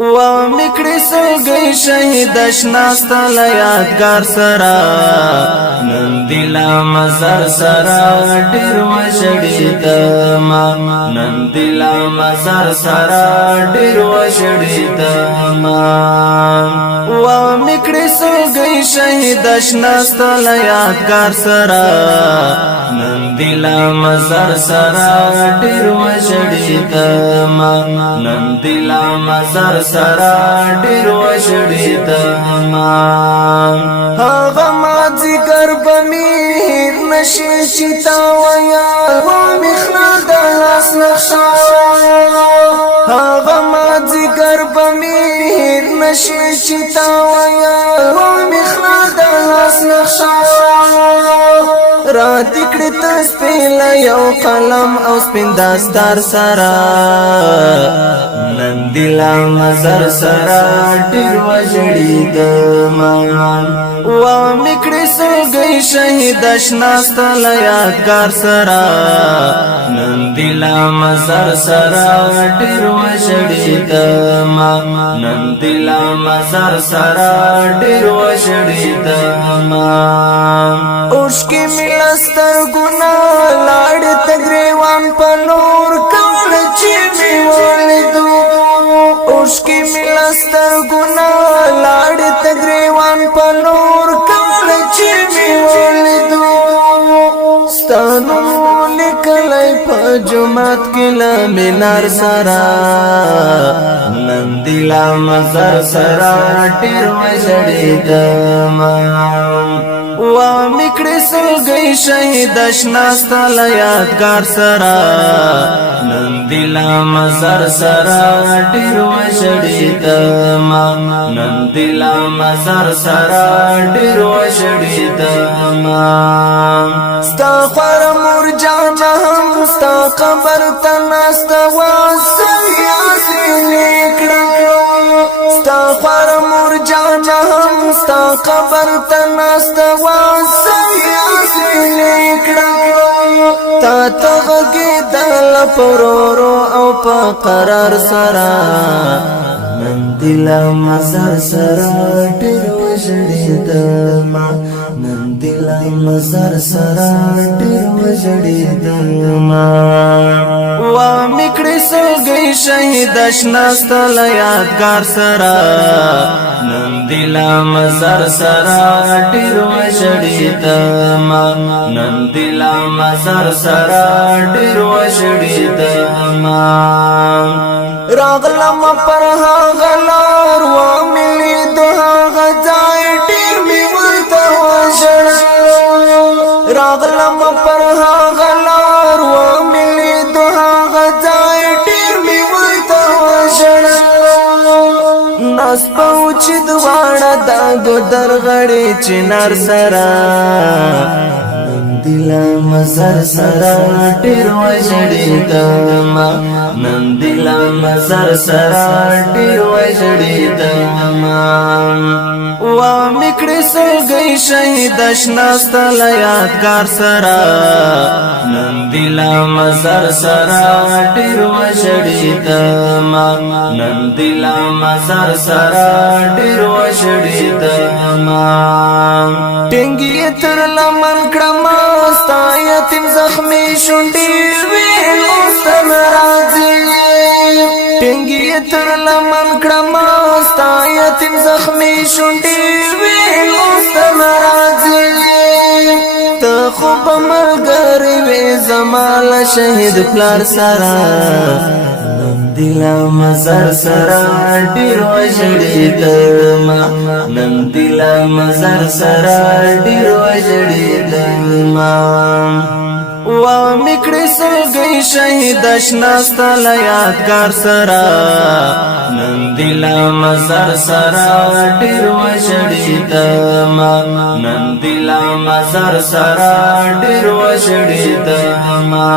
و میکړی سوګی شهید شناستا ل یادګار سرا نن دلا مزار سرا ډیر وشړی دما نن دلا مزار سرا ډیر وشړی دما و میکړی سوګی شهید شناستا ل یادګار سرا نن دلا مزار سرا ډیر وشړی دما نن دلا مزار سرا ډیر وشړی دما هغه ما ذکر بمیر نشي چتا ویا و مخنا د لاس نقشا هغه ما ذکر بمیر نشي چتا ویا و مخنا د لاس نقشا را دکړه تسپیل یو قلم او سپین دستار سرا نن دلا مزار سرا ډیر وژړی دما و میکړی سوګی شهید شناستا ل یادګار سرا نن دلا مزار سرا ډیر وژړی دما نن دلا مزار سرا ډیر وژړی دما اوش کی ملستر ګنا لاړ تګریوان په نور کول چې می ولیدو اوش کی ملستر ګنا لاړ تګریوان په نور کول چې می ولیدو ستانو لیکلای په جمعات کې لمنار سرا نن دلا مزار سرا ډیر وژړی دما و میکړی سوګی شهید شناستا ل یادګار سرا نن دلا مزار سرا ډیر وشړی دما نن دلا مزار سرا ډیر وشړی دما ستا خور مرجان هم ستا قبر تناست واسیا لیکړه ستا خور مرجان هم ستا قبر تناست واسیا لیکړه تا تغږی دل پرورو او په قرار سرا نن دلا مزار سرا ډیر وژړی دما نن دلا مزار سرا ډیر وژړی دما و میکړی سوګی شهید شناستا ل یادګار سرا نن دلا مزار سرا ډیر وژړی دما نن دلا مزار سرا ډیر وژړی دما راغلم پر هغه لار و ملي دوه غځای ډیر می ورته وژړل راغلم پر هغه لار و ملي دوه غځای ډیر می ورته وژړل ناس پوچ دواړه دا ګدر غړي چنار سرا دلا مزار سرا ډیر وژړی دما نن دلا مزار سرا ډیر وژړی دما و میکړی سوګی شهید شناستا ل یادګار سرا نن دلا مزار سرا ډیر وژړی دما نن دلا مزار سرا ډیر وژړی دما ټنګی تر لمن کړم ستا یتیم زخمی شونډې ویلو ستمرازي ټنګي تر لمن کړم ستا یتیم زخمی شونډې ویلو ستمرازي ته خو په ملګری وې زما له شهید پلار سره نن دلا مزار سرا ډیر وژړی دما نن دلا مزار سرا ډیر وژړی دما و میکړی سوګی شهید شناستا ل یادګار سرا نن دلا مزار سرا ډیر وژړی دما نن دلا مزار سرا ډیر وژړی دما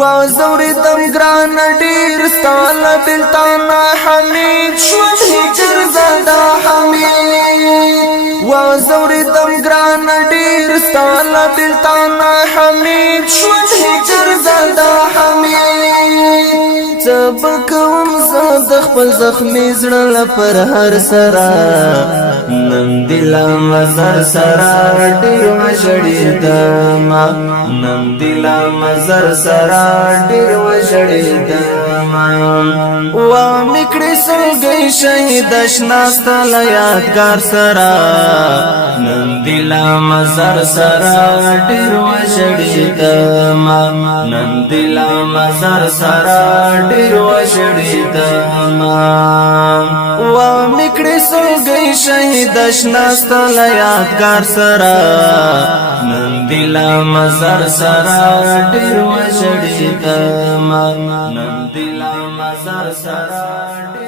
و زوري دم ګران ډیر ستال بلتانا حمید شود هجر زدا حمید و زوري دم ګران ډیر ستال بلتانا حمید شود هجر زدا حمید بکوم زه د خپل زخمی زړه لپر هر سرا نن دلا مزر سرا ډیر وشړېدم نن دلا مزر سرا ډیر وشړېدم وا میکړې سلګۍ شهید شناست ل یادګار سرا نن دلا مزر سرا ډیر وشړېدم نن دلا مزر سرا ډیر وشړېدم وا میکړې سلګۍ شهید شناست ل یادګار سرا نن دلا مزر سرا ډیر وشړېدم نن دلا مزر سرا